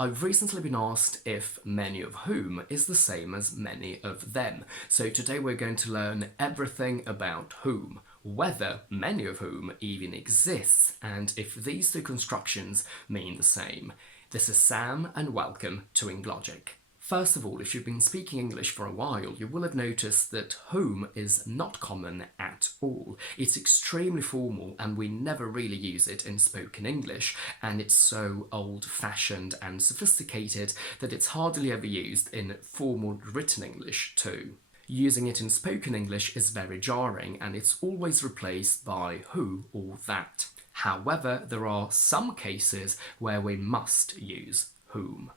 I've recently been asked if many of whom is the same as many of them. So today we're going to learn everything about whom, whether many of whom even exists, and if these two constructions mean the same. This is Sam, and welcome to Logic. First of all, if you've been speaking English for a while, you will have noticed that whom is not common at all. It's extremely formal and we never really use it in spoken English, and it's so old-fashioned and sophisticated that it's hardly ever used in formal written English too. Using it in spoken English is very jarring, and it's always replaced by who or that. However, there are some cases where we must use whom.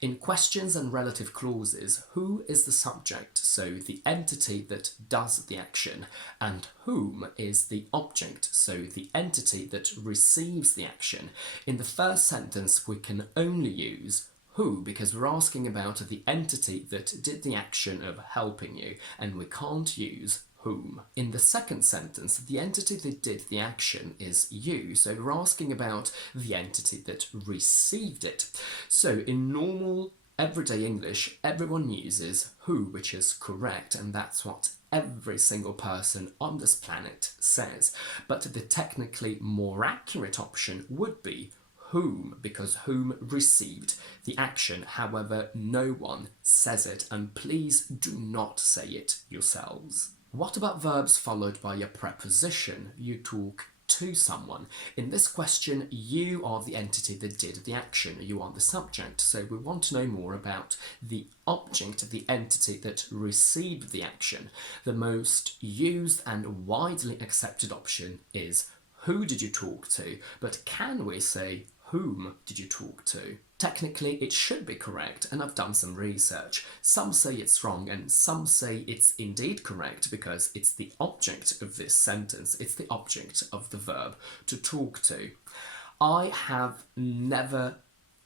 In questions and relative clauses, who is the subject, so the entity that does the action, and whom is the object, so the entity that receives the action. In the first sentence, we can only use who because we're asking about the entity that did the action of helping you, and we can't use whom. In the second sentence, the entity that did the action is you, so we're asking about the entity that received it. So in normal everyday English, everyone uses who, which is correct, and that's what every single person on this planet says. But the technically more accurate option would be whom, because whom received the action. However, no one says it, and please do not say it yourselves. What about verbs followed by a preposition? You talk to someone. In this question, you are the entity that did the action. You are the subject. So we want to know more about the object, the entity that received the action. The most used and widely accepted option is who did you talk to? But can we say whom did you talk to? Technically, it should be correct, and I've done some research. Some say it's wrong, and some say it's indeed correct because it's the object of this sentence. It's the object of the verb to talk to. I have never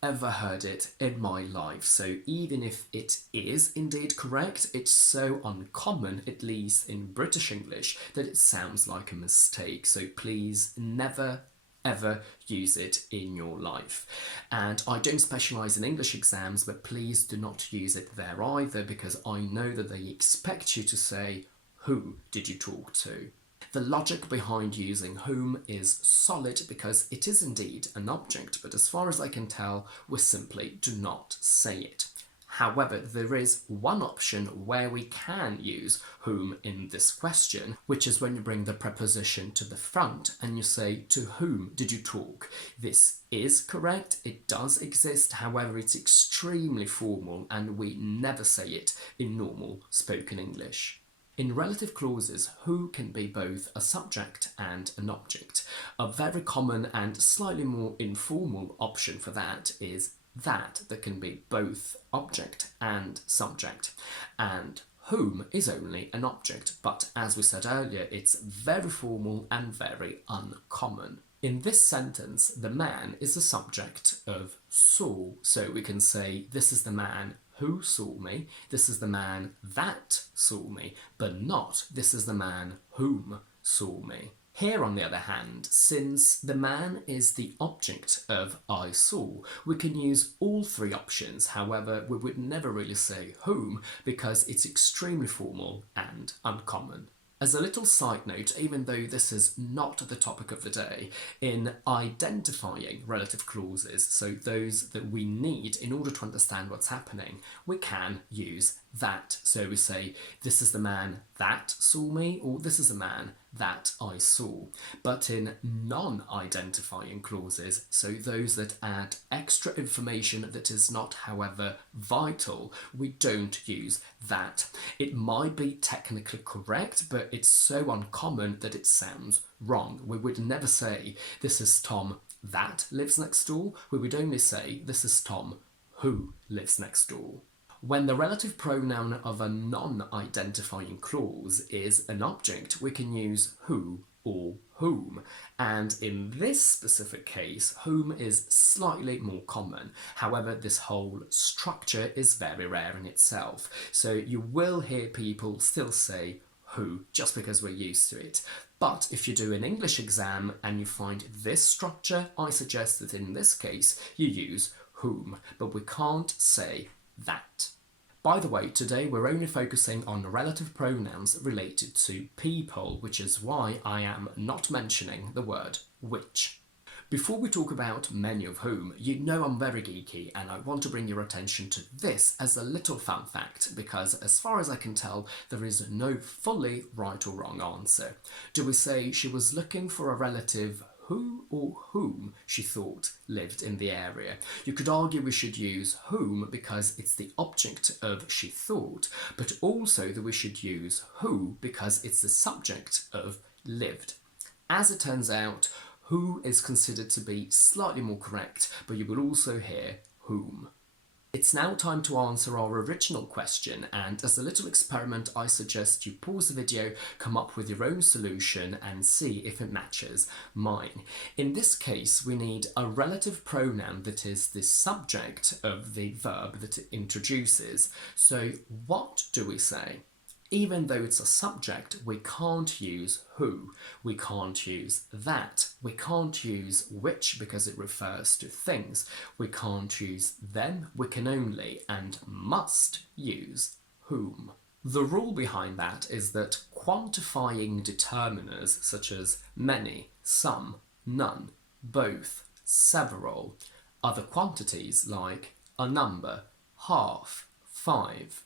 ever heard it in my life, so even if it is indeed correct, it's so uncommon, at least in British English, that it sounds like a mistake. So please never ever use it in your life. And I don't specialise in English exams, but please do not use it there either, because I know that they expect you to say, who did you talk to? The logic behind using whom is solid because it is indeed an object, but as far as I can tell, we simply do not say it. However, there is one option where we can use whom in this question, which is when you bring the preposition to the front and you say, to whom did you talk? This is correct, it does exist, however it's extremely formal and we never say it in normal spoken English. In relative clauses, who can be both a subject and an object. A very common and slightly more informal option for that is that can be both object and subject, and whom is only an object, but as we said earlier, it's very formal and very uncommon. In this sentence, the man is the subject of saw, so we can say this is the man who saw me, this is the man that saw me, but not this is the man whom saw me. Here, on the other hand, since the man is the object of I saw, we can use all three options. However, we would never really say whom because it's extremely formal and uncommon. As a little side note, even though this is not the topic of the day, in identifying relative clauses, so those that we need in order to understand what's happening, we can use that. So we say, this is the man that saw me, or this is the man that I saw. But in non-identifying clauses, so those that add extra information that is not, however, vital, we don't use that. It might be technically correct, but it's so uncommon that it sounds wrong. We would never say, this is Tom that lives next door. We would only say, this is Tom who lives next door. When the relative pronoun of a non-identifying clause is an object, we can use who or whom, and in this specific case, whom is slightly more common. However, this whole structure is very rare in itself, so you will hear people still say who, just because we're used to it. But if you do an English exam and you find this structure, I suggest that in this case you use whom, but we can't say that. By the way, today we're only focusing on relative pronouns related to people, which is why I am not mentioning the word which. Before we talk about many of whom, you know I'm very geeky and I want to bring your attention to this as a little fun fact because as far as I can tell, there is no fully right or wrong answer. Do we say she was looking for a relative who or whom she thought lived in the area? You could argue we should use whom because it's the object of she thought, but also that we should use who because it's the subject of lived. As it turns out, who is considered to be slightly more correct, but you will also hear whom. It's now time to answer our original question, and as a little experiment I suggest you pause the video, come up with your own solution and see if it matches mine. In this case we need a relative pronoun that is the subject of the verb that it introduces. So what do we say? Even though it's a subject, we can't use who, we can't use that, we can't use which because it refers to things, we can't use them, we can only and must use whom. The rule behind that is that quantifying determiners such as many, some, none, both, several, other quantities like a number, half, 5,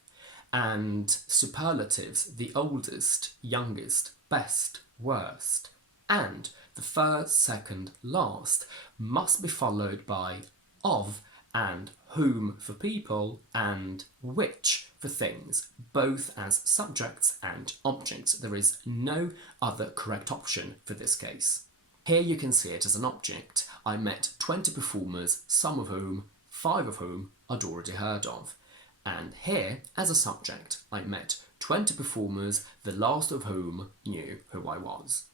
and superlatives, the oldest, youngest, best, worst, and the first, second, last must be followed by of and whom for people and which for things, both as subjects and objects. There is no other correct option for this case. Here you can see it as an object. I met 20 performers, some of whom, 5 of whom I'd already heard of. And here, as a subject, I met 20 performers, the last of whom knew who I was.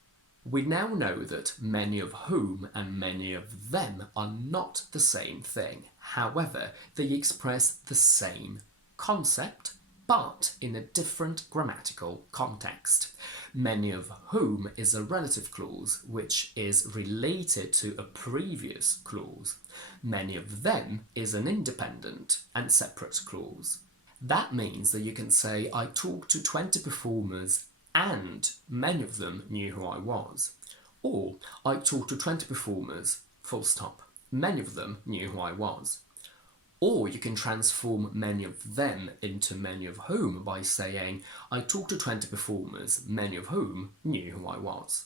We now know that many of whom and many of them are not the same thing. However, they express the same concept, but in a different grammatical context. Many of whom is a relative clause, which is related to a previous clause. Many of them is an independent and separate clause. That means that you can say, I talked to 20 performers and many of them knew who I was. Or, I talked to 20 performers, full stop. Many of them knew who I was. Or you can transform many of them into many of whom by saying, I talked to 20 performers, many of whom knew who I was.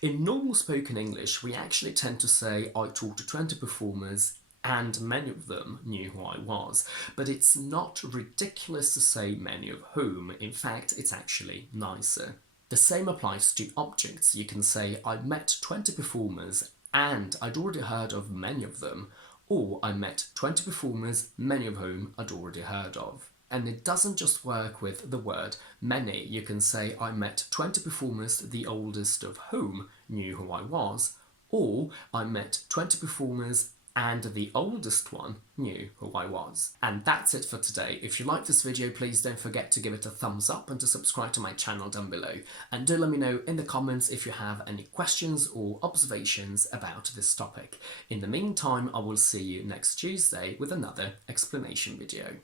In normal spoken English, we actually tend to say, I talked to 20 performers and many of them knew who I was. But it's not ridiculous to say many of whom. In fact, it's actually nicer. The same applies to objects. You can say, I met 20 performers and I'd already heard of many of them. Or I met 20 performers, many of whom I'd already heard of. And it doesn't just work with the word many. You can say I met 20 performers, the oldest of whom knew who I was, or I met 20 performers and the oldest one knew who I was. And that's it for today. If you like this video, please don't forget to give it a thumbs up and to subscribe to my channel down below. And do let me know in the comments if you have any questions or observations about this topic. In the meantime, I will see you next Tuesday with another explanation video.